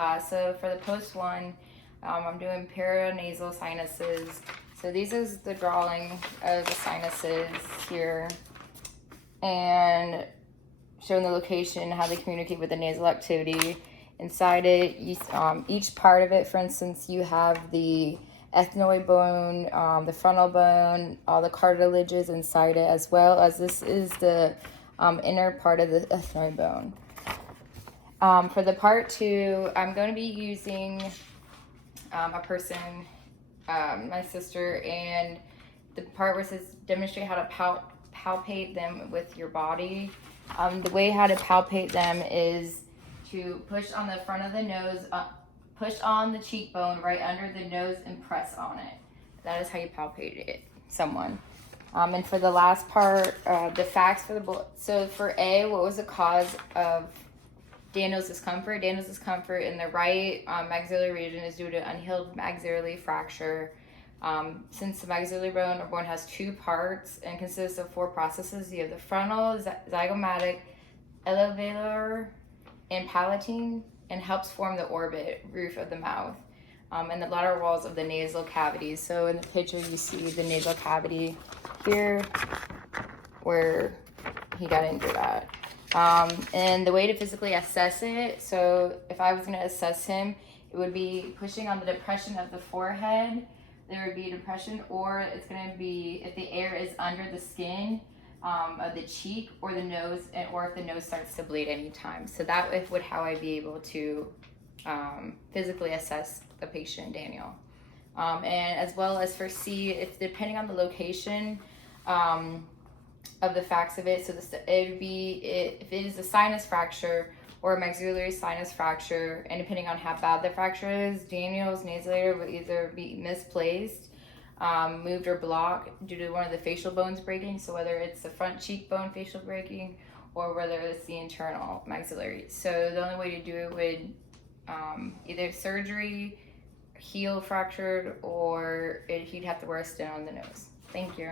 class. So for the post one, I'm doing paranasal sinuses. So these is the drawing of the sinuses here, and showing the location, how they communicate with the nasal activity. Inside it, each part of it, for instance, you have the ethmoid bone, the frontal bone, all the cartilages inside it, as well as this is the inner part of the ethmoid bone. For the part two, I'm going to be using a person, my sister, and the part where it says demonstrate how to palpate them with your body. The way how to palpate them is to push on the front of the nose, push on the cheekbone right under the nose and press on it. That is how you palpate someone. And for the last part, the facts for the so for A, what was the cause of Daniel's discomfort? Daniel's discomfort in the right maxillary region is due to unhealed maxillary fracture. Since the maxillary bone has two parts and consists of four processes, you have the frontal, zygomatic, alveolar, and palatine, and helps form the orbit roof of the mouth, and the lateral walls of the nasal cavities. So in the picture, you see the nasal cavity here, where he got injured at. And the way to physically assess it, so if I was going to assess him, it would be pushing on the depression of the forehead. There would be a depression, or it's going to be if the air is under the skin of the cheek or the nose, or if the nose starts to bleed anytime. So that would how I'd be able to physically assess the patient, Daniel. And as well as for C, if depending on the location of the facts of it, so it would be if it is a sinus fracture or a maxillary sinus fracture, and depending on how bad the fracture is, Daniel's nasolator would either be misplaced, moved or blocked due to one of the facial bones breaking, so whether it's the front cheekbone facial breaking or whether it's the internal maxillary. So the only way to do it would either surgery, heal fractured, or he'd have to wear a stent on the nose. Thank you.